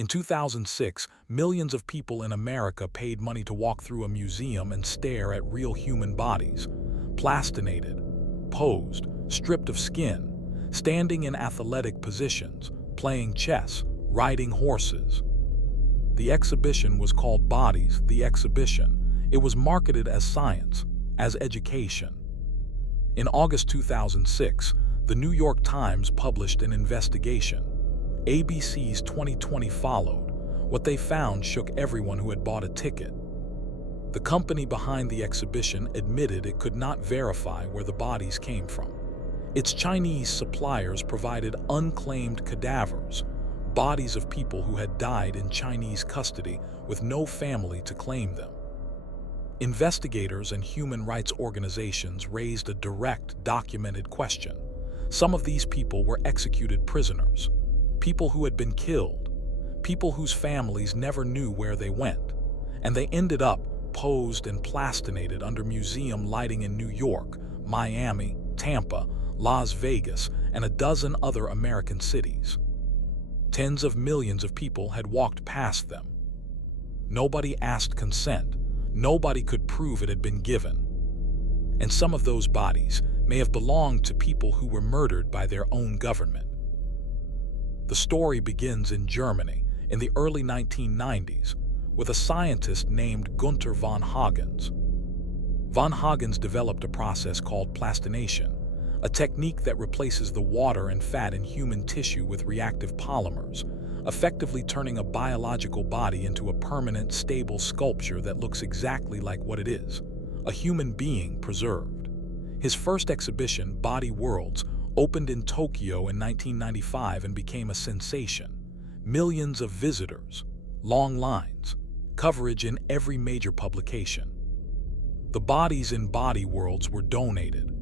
In 2006, millions of people in America paid money to walk through a museum and stare at real human bodies, plastinated, posed, stripped of skin, standing in athletic positions, playing chess, riding horses. The exhibition was called Bodies, the Exhibition. It was marketed as science, as education. In August 2006, the New York Times published an investigation. ABC's 2020 followed. What they found shook everyone who had bought a ticket. The company behind the exhibition admitted it could not verify where the bodies came from. Its Chinese suppliers provided unclaimed cadavers, bodies of people who had died in Chinese custody with no family to claim them. Investigators and human rights organizations raised a direct, documented question. Some of these people were executed prisoners, people who had been killed, people whose families never knew where they went, and they ended up posed and plastinated under museum lighting in New York, Miami, Tampa, Las Vegas, and a dozen other American cities. Tens of millions of people had walked past them. Nobody asked consent. Nobody could prove it had been given. And some of those bodies may have belonged to people who were murdered by their own government. The story begins in Germany in the early 1990s with a scientist named Gunther von Hagens. Von Hagens developed a process called plastination, a technique that replaces the water and fat in human tissue with reactive polymers, effectively turning a biological body into a permanent, stable sculpture that looks exactly like what it is, a human being preserved. His first exhibition, Body Worlds, opened in Tokyo in 1995 and became a sensation. Millions of visitors, long lines, coverage in every major publication. The bodies in Body Worlds were donated.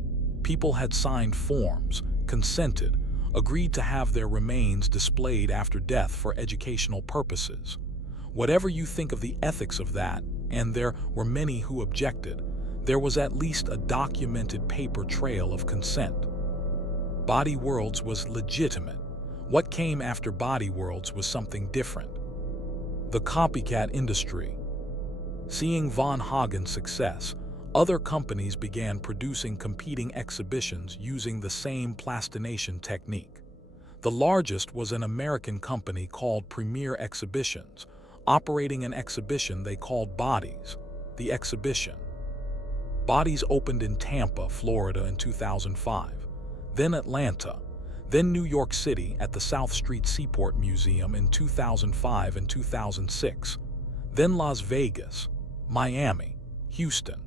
People had signed forms, consented, agreed to have their remains displayed after death for educational purposes. Whatever you think of the ethics of that, and there were many who objected, there was at least a documented paper trail of consent. Body Worlds was legitimate. What came after Body Worlds was something different. The copycat industry. Seeing von Hagen's success, other companies began producing competing exhibitions using the same plastination technique. The largest was an American company called Premier Exhibitions, operating an exhibition they called Bodies, the Exhibition. Bodies opened in Tampa, Florida in 2005, then Atlanta, then New York City at the South Street Seaport Museum in 2005 and 2006, then Las Vegas, Miami, Houston.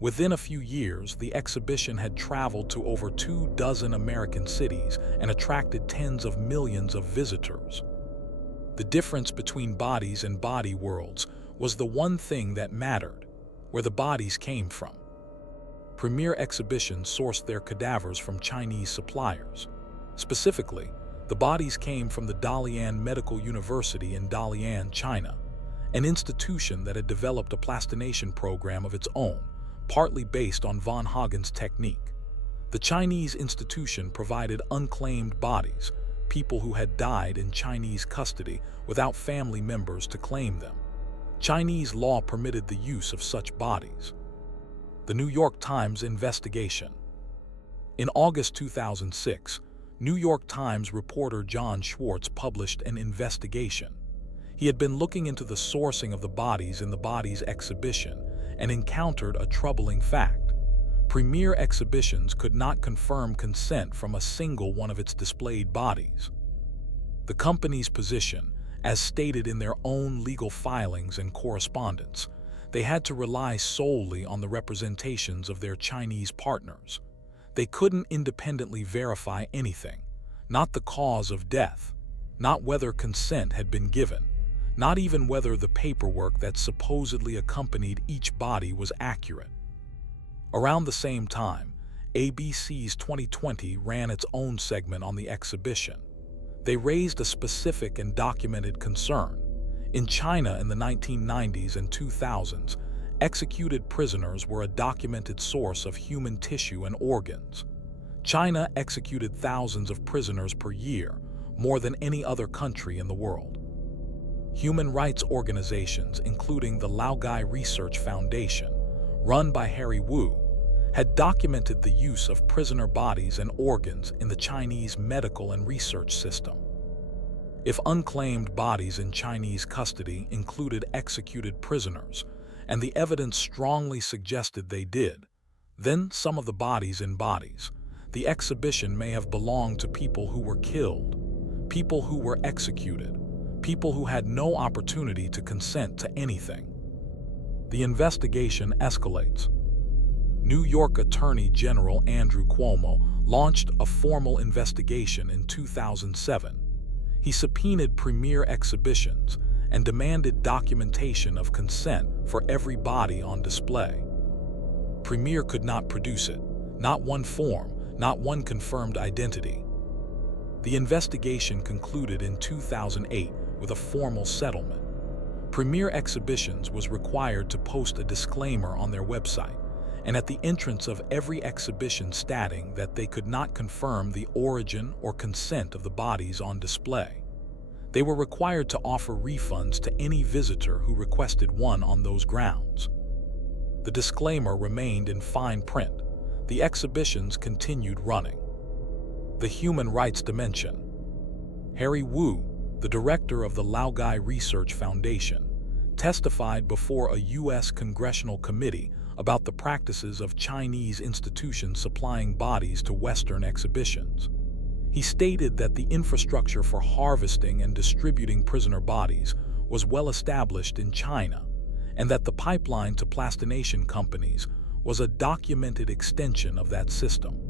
Within a few years, the exhibition had traveled to over 24 American cities and attracted tens of millions of visitors. The difference between Bodies and Body Worlds was the one thing that mattered, where the bodies came from. Premier Exhibitions sourced their cadavers from Chinese suppliers. Specifically, the bodies came from the Dalian Medical University in Dalian, China, an institution that had developed a plastination program of its own, partly based on von Hagen's technique. The Chinese institution provided unclaimed bodies, people who had died in Chinese custody without family members to claim them. Chinese law permitted the use of such bodies. The New York Times investigation. In August 2006, New York Times reporter John Schwartz published an investigation. He had been looking into the sourcing of the bodies in the Bodies exhibition and encountered a troubling fact. Premier Exhibitions could not confirm consent from a single one of its displayed bodies. The company's position, as stated in their own legal filings and correspondence, they had to rely solely on the representations of their Chinese partners. They couldn't independently verify anything, not the cause of death, not whether consent had been given, not even whether the paperwork that supposedly accompanied each body was accurate. Around the same time, ABC's 2020 ran its own segment on the exhibition. They raised a specific and documented concern. In China in the 1990s and 2000s, executed prisoners were a documented source of human tissue and organs. China executed thousands of prisoners per year, more than any other country in the world. Human rights organizations, including the Laogai Research Foundation, run by Harry Wu, had documented the use of prisoner bodies and organs in the Chinese medical and research system. If unclaimed bodies in Chinese custody included executed prisoners, and the evidence strongly suggested they did, then some of the bodies in bodies, the exhibition may have belonged to people who were killed, people who were executed, people who had no opportunity to consent to anything. The investigation escalates. New York Attorney General Andrew Cuomo launched a formal investigation in 2007. He subpoenaed premier exhibitions and demanded documentation of consent for every body on display. Premier could not produce it, not one form, not one confirmed identity. The investigation concluded in 2008 with a formal settlement. Premier Exhibitions was required to post a disclaimer on their website, and at the entrance of every exhibition stating that they could not confirm the origin or consent of the bodies on display. They were required to offer refunds to any visitor who requested one on those grounds. The disclaimer remained in fine print. The exhibitions continued running. The human rights dimension. Harry Wu, the director of the Laogai Research Foundation, testified before a U.S. Congressional committee about the practices of Chinese institutions supplying bodies to Western exhibitions. He stated that the infrastructure for harvesting and distributing prisoner bodies was well established in China, and that the pipeline to plastination companies was a documented extension of that system.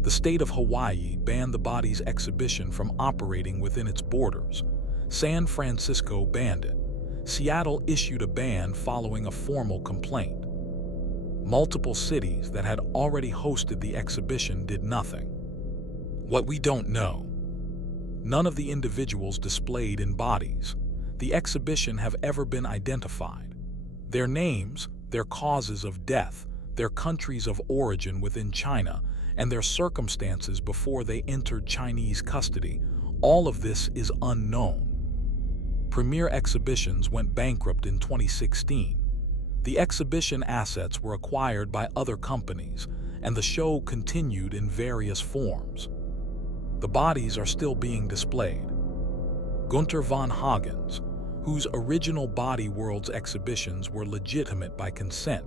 The state of Hawaii banned the body's exhibition from operating within its borders. San Francisco banned it. Seattle issued a ban following a formal complaint. Multiple cities that had already hosted the exhibition did nothing. What we don't know. None of the individuals displayed in bodies the exhibition have ever been identified. Their names, their causes of death, their countries of origin within China, and their circumstances before they entered Chinese custody, all of this is unknown. Premier Exhibitions went bankrupt in 2016. The exhibition assets were acquired by other companies, and the show continued in various forms. The bodies are still being displayed. Gunther von Hagens, whose original Body Worlds exhibitions were legitimate by consent,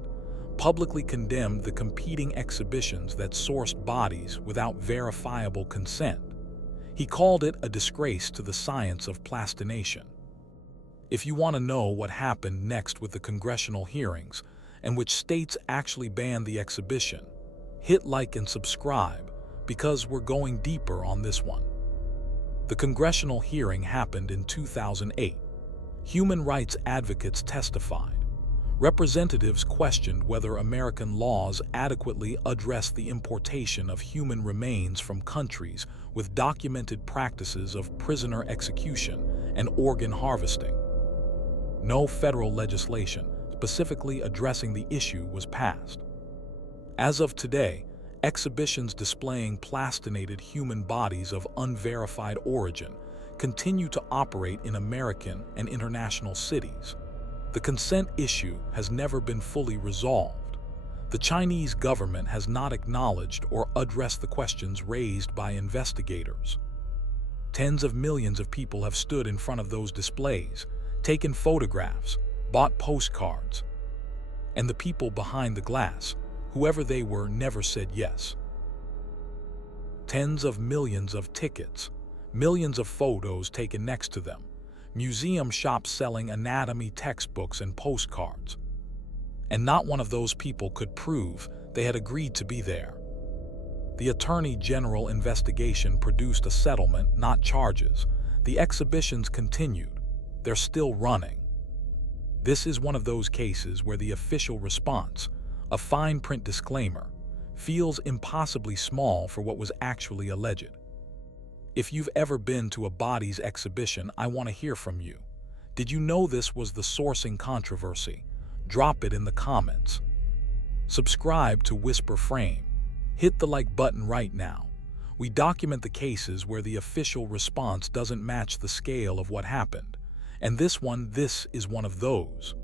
publicly condemned the competing exhibitions that sourced bodies without verifiable consent. He called it a disgrace to the science of plastination. If you want to know what happened next with the congressional hearings and which states actually banned the exhibition, hit like and subscribe, because we're going deeper on this one. The congressional hearing happened in 2008. Human rights advocates testified. Representatives questioned whether American laws adequately address the importation of human remains from countries with documented practices of prisoner execution and organ harvesting. No federal legislation specifically addressing the issue was passed. As of today, exhibitions displaying plastinated human bodies of unverified origin continue to operate in American and international cities. The consent issue has never been fully resolved. The Chinese government has not acknowledged or addressed the questions raised by investigators. Tens of millions of people have stood in front of those displays, taken photographs, bought postcards. And the people behind the glass, whoever they were, never said yes. Tens of millions of tickets, millions of photos taken next to them, museum shops selling anatomy textbooks and postcards. And not one of those people could prove they had agreed to be there. The Attorney General investigation produced a settlement, not charges. The exhibitions continued. They're still running. This is one of those cases where the official response, a fine print disclaimer, feels impossibly small for what was actually alleged. If you've ever been to a bodies exhibition, I want to hear from you. Did you know this was the sourcing controversy? Drop it in the comments. Subscribe to WhisprFrame. Hit the like button right now. We document the cases where the official response doesn't match the scale of what happened, And this is one of those.